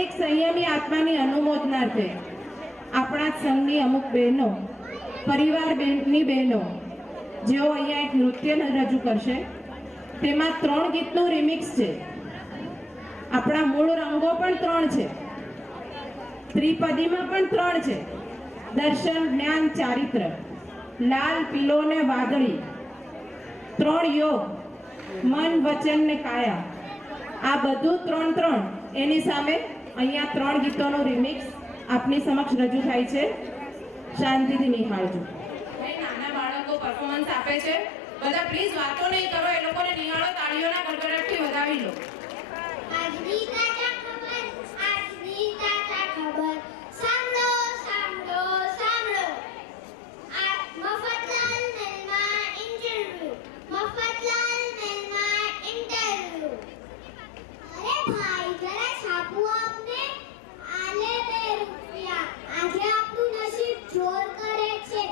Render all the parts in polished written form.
એક સંયમી આત્માની અનુમોદનાર્થે આપણા સંઘની અમુક બહેનો, પરિવારની બહેનો, જેઓ અહીંયા એક નૃત્ય રજૂ કરશે. તેમાં 3 ગીતનું રિમિક્સ છે. આપણા મૂળ રંગો પણ 3 છે, ત્રિપદીમાં પણ 3 છે. દર્શન, જ્ઞાન, ચારિત્ર, લાલ, પીળો ને વાદળી, 3 યોગ, મન, વચન ને કાયા. આ બધું 3-3. એની સામે અહીંયા 3 ગીતોનું રિમિક્સ આપની સમક્ષ રજૂ થાય છે. શાંતિથી નિહાળજો. નાના બાળકો પરફોર્મન્સ આપે છે. બધા પ્લીઝ વાતો નહીં કરો, એ લોકોને નિહાળો, તાળીઓના ગડગડાટથી વધાવી લો. આજની તાજા ખબર સાંભળો સાંભળો સાંભળો. આ મફતલાલ મેલમાં ઇન્ટરવ્યુ. અરે ભાઈ જરા છાપુ આપને. આલે 2 રૂપિયા. આજે આપણું નસીબ જોર કરે છે.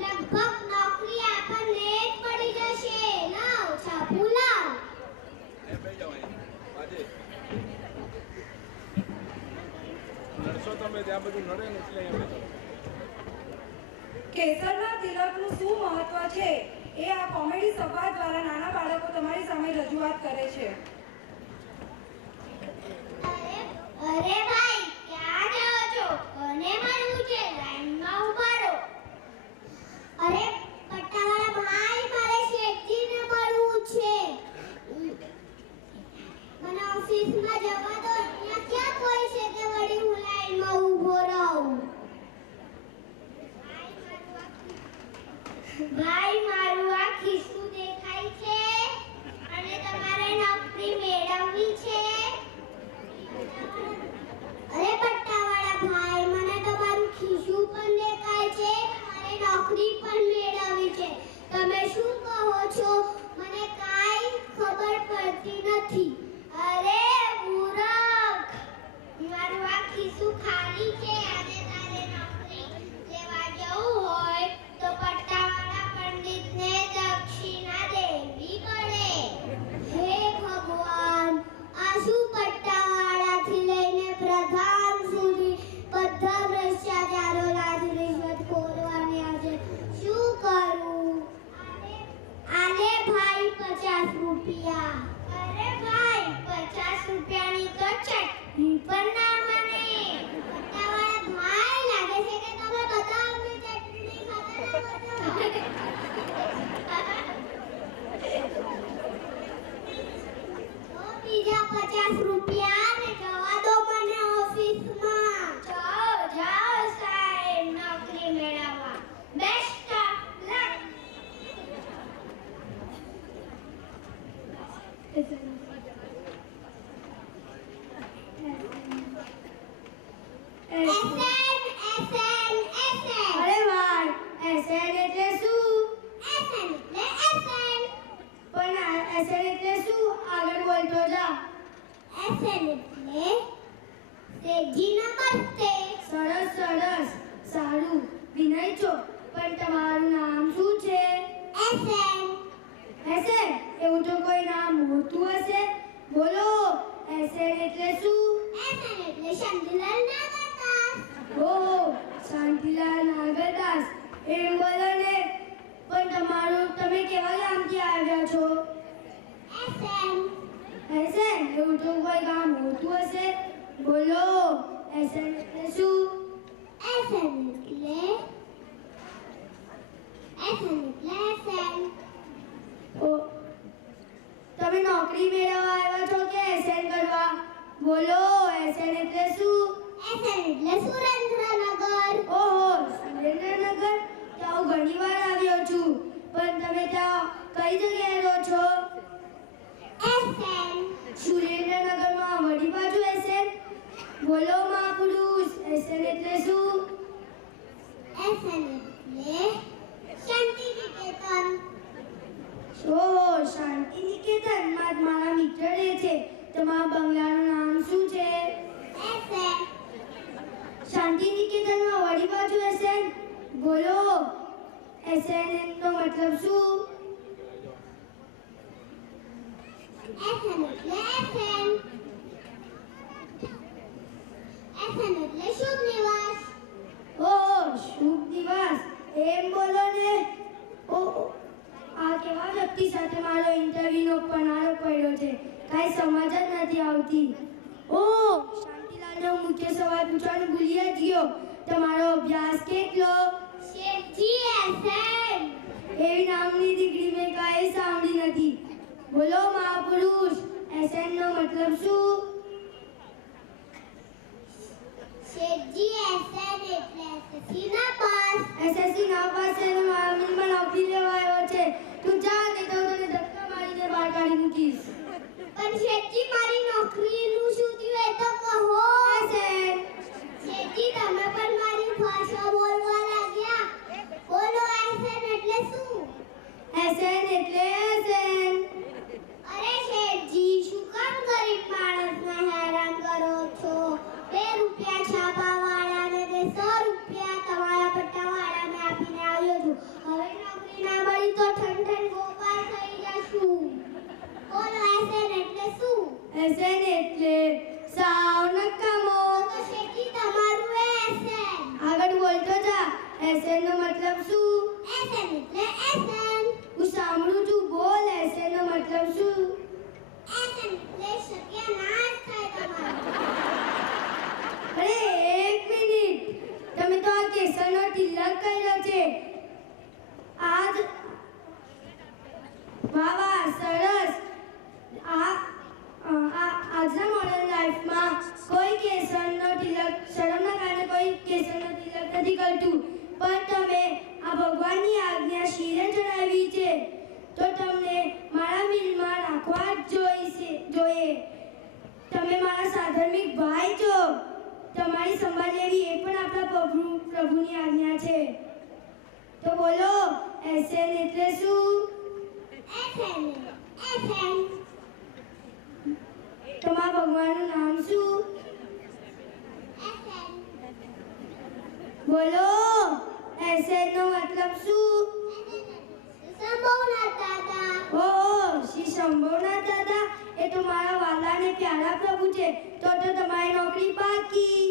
લગભગ નોકરી આપણને જ પડી જશે. લાવ છાપુ લાવ. કેસરના તિલકનું શું મહત્વ છે એ આ કોમેડી સભા દ્વારા નાના બાળકો તમારી સામે રજૂઆત કરે છે. અરે ભાઈ ક્યાં જાઓ છો? કોને મળવું છે? લાઈનમાં ઊભા રહો. અરે પટ્ટાવાળા ભાઈ, મારે શેઠજીને મળવું છે. મને ઓફિસમાં જવા દો. અહીંયા ક્યાં કોઈ છે કે વળી હું લાઈનમાં ઊભો રહું? ભાઈ મારું આ ખિસ્સું દેખાય છે અને તમારે નોકરી મેળવવી છે. અરે પટ્ટાવાળા ભાઈ, મને તમારું ખિસ્સું પણ દેખાય છે, મારે નોકરી પણ મેળવવી છે. તમે શું કહો છો? મને કાંઈ ખબર પડતી નથી. અરે મૂર્ખ, મારું આ ખિસ્સું ખાલી છે અને તારે નોકરી લેવા જવું હોય તો પટ્ટાવાળા પંડિતને દક્ષિણા દેવી પડે. હે ભગવાન, આ શું પટ્ટાવાળાથી લઈને પ્રધાન સુધી બધા ભ્રષ્ટાચારો, લાજ, રિશ્વતખોરોને આજે શું કરું? આલે ભાઈ 50 રૂપિયા. અરે ભાઈ 50 રૂપિયાની તો ચટણી પણ ના મને. પટ્ટાવાળા ભાઈ, લાગે છે કે તમે બદામની ચટણી ખાતા નથી. બીજા 50 રૂપિયા ને જવા દો મને ઓફિસમાં. જાઓ જાઓ સાહેબ, નોકરી મેળવવા. Best of luck. અરે ભાઈ, એસએન એટલે શું? પણ એસએન એટલે શું? આગળ બોલતો જા. એસએન એટલે શેઠજી નમસ્તે. સરસ સરસ, સારું. વિનય છો, પણ તમારું નામ શું છે? એસએન. એસએન? એવું તો કોઈ નામ હોતું હશે. બોલો, એસએન એટલે શું? એસએન એટલે શાંતિલાલ નાગરદાસ. ઓહો, શાંતિલાલ નાગરદાસ. એમ બોલો ને. પણ તમારું, તમે કેવા ગામથી આવ્યા છો? એસએન. એસએન? એવું તો કોઈ ગામ હોતું હશે. બોલો, એસએન એટલે શું? એસએન એટલે એસએન. ઓ, તમે નોકરી મેળવવા આવ્યા છો કે એસએન કરવા? બોલો, એસએન એટલે શું? એસએન એટલે સુરેન્દ્રનગર. ઓહો, સુરેન્દ્રનગર? ત્યાં હું ઘણી વાર આવ્યો છું. પણ તમે ત્યાં કઈ જગ્યાએ રહો છો? એસએન. સુરેન્દ્રનગરમાં વડી બાજુ એસએન? બોલો મહાપુરુષ, એસએન એટલે શું? એસએન એટલે શાંતિ નિકેતન. ઓહો, શાંતિ નિકેતન. મારા મિત્ર રહે છે. તમારા બંગલાનું નામ શું છે? એસએન. શાંતિ નિકેતનમાં વડી બાજુ એસએન? બોલો, એસએન નો મતલબ શું? એસએન એટલે એસએન. ઓ શાંતિલાલનો મુખ્ય સવાલ પૂછવાનું ભૂલી જ ગયો. તમારો અભ્યાસ કેટલો? શેઠજી એસએન. એવી નામની દીકરી મેં કાંઈ સાંભળી નથી. બોલો મહાપુરુષ, એસએન નો મતલબ શું? શેઠજી એસએન એટલે એસએસસી ના પાસ. એસએસસી ના પાસ છે તો મારા મિલમાં નોકરી લેવા આવ્યો છે. તું જા, નહીં તો હું તને ધક્કા મારીને બહાર કાઢી મૂકીશ. પણ શેઠજી મારી નોકરીનું શું થયું એ તો કહો. એસએન શેઠજી તમે પણ મારી ભાષા બોલવા લાગ્યા. બોલો એસએન એટલે શું? એસએન એટલે એસએન. અરે શેઠજી શું કામ ગરીબ માણસને હેરાન કરો છો? 2 રૂપિયા છાપાવાળાને ને 100 રૂપિયા તમારા પટ્ટાવાળાને આપીને આવ્યો છું. હવે નોકરી ના મળી તો ઠંડન ગોપાલ થઈ જશું. બોલો એસએન એટલે શું? એસએન એટલે સાવ નકામો. તો શેઠજી તમારું એ એસએન. આગળ બોલતો જા. એસએન નો મતલબ શું? એસએન એટલે એસએન. હું સાંભળું છું, બોલ. એસએન નો મતલબ શું? એસએન એટલે સત્યાનાશ થાય તમારો. અરે એક મિનિટ, તમે તો આ કેસરનો તિલક કર્યો છે. આજ વાહ વાહ, સરસ. આજના મોડર્ન લાઈફમાં કોઈ કેસરનો તિલક, શરમના કારણે કોઈ કેસરનો તિલક નથી કરતું. પણ તમે આ ભગવાનની આજ્ઞા શિરે ચડાવી છે તો તમને મારા મિલમાં રાખવા જ જોઈએ. તમે મારા સાધર્મિક ભાઈ છો. તમારી સંભાળ લેવી એ પણ આપણા પ્રભુની આજ્ઞા છે. તો બોલો એસએન એટલે શું? SN SN. તમારા ભગવાનનું નામ શું? એસએન. બોલો એસએન નો મતલબ શું? સંભવના દાદા. ઓહ, શ્રી શંભુનાથ દાદા એ તો મારા વાલા ને પ્યારા પ્રભુ છે. તો તમારી નોકરી પાકી.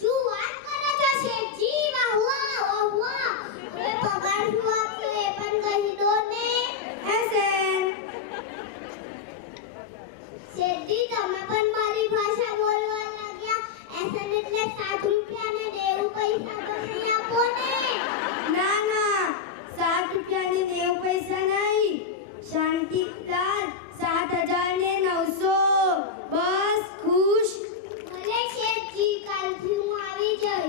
શું વાત કરો છો શેઠજી? વાહ વાહ વાહ વાહ. હવે પગાર શું આપશો એ પણ કહી દો ને. એસએન શેઠજી તમે પણ મારી ભાષા બોલવા લાગ્યા. એસએન એટલે 7 રૂપિયા ને 90 પૈસા તો નહીં આપો ને. ના ના, 7 રૂપિયાની 90 પૈસા નહીં. શાંતિલાલ 7,900. બસ ખુશ. ભલે શેઠજી કાલથી હું આવી જઈશ.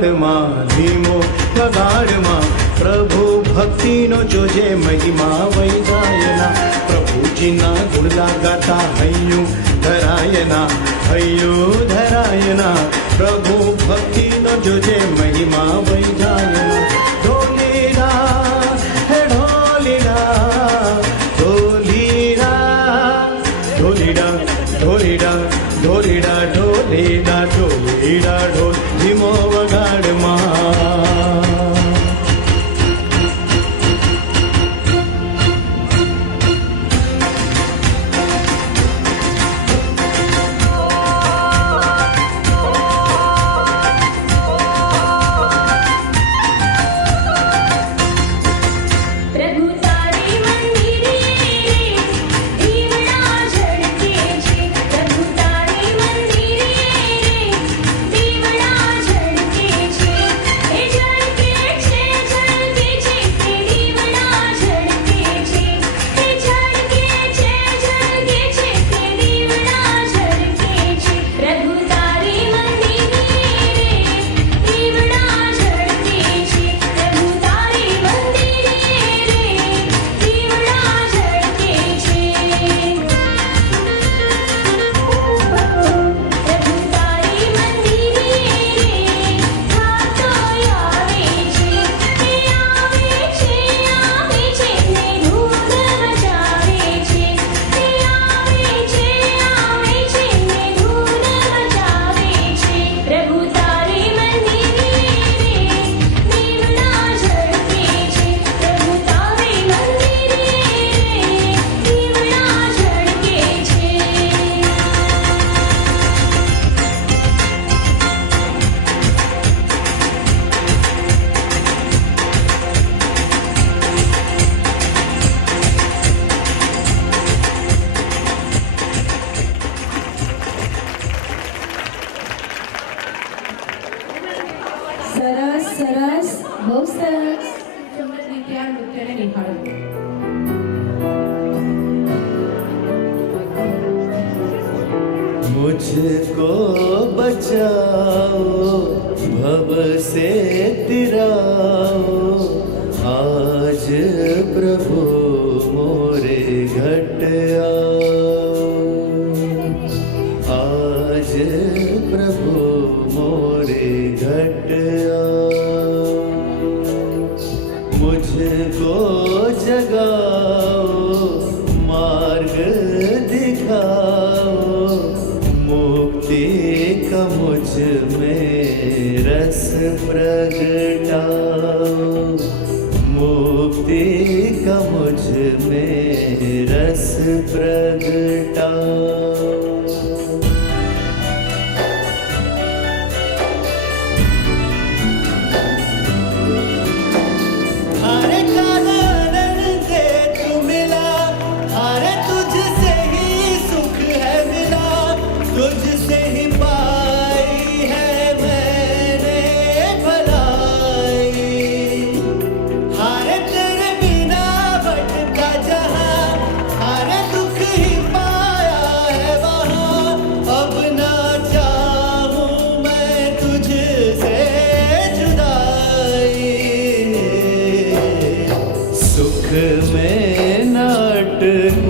વગાડમાં ધીમો વગાડમાં પ્રભુ ભક્તિનો જોજે મહિમા વહી જાયના પ્રભુજીના ગુણલા ગાતા હૈયું ધરાયના પ્રભુ ભક્તિનો જોજે મહિમા વહી જાયના ઢોલીડા હે ઢોલીડા ઢોલીડા ઢોલીડા ઢોલીડા ઢોલીડા ઢોલીડા ઢોલ ધીમો વગાડમાં પ્રભુ તારી મંદિરે દીવડા ઝળકે છે પ્રભુ તારી મંદિરે દીવડા ઝળકે છે એ ઝળકે છે તે દીવડા ઝળકે છે એ ઝળકે છે તે દીવડા ઝળકે છે પ્રભુ તારી મંદિરે દીવડા ઝળકે છે પ્રભુ તારી મંદિરે દીવડા ઝળકે છે પ્રભુ તારી મંદિરે ગાતો આવે છે તે આવે છે ને ધૂન મચાવે છે તે આવે છે ને ધૂન મચાવે છે પ્રભુ તારી મંદિરે દીવડા ઝળકે છે પ્રભુ તારી મંદિરે દીવડા ઝળકે છે સરસ સરસ બહુ સરસ સુંદર રીતે આ નૃત્યને નિહાળો. मुझको बचाओ भव से तिराओ आज प्रभु मोरे घट आओ आज प्रभु मोरे घट आओ मुझको जगाओ मार्ग दिखाओ मुक्ति का मुझ में रस प्रगटाओ मुक्ति का मुझ में रस प्रगटाओ हारे कानन से तू मिला हारे तुझसे ही सुख है मिला तुझसे ही पाई है मैंने भलाई हारे तेरे बिना भटका जहां हारे दुख ही पाया है वहां अब ना चाहूं मैं तुझसे जुदाई सुख में न अटकूं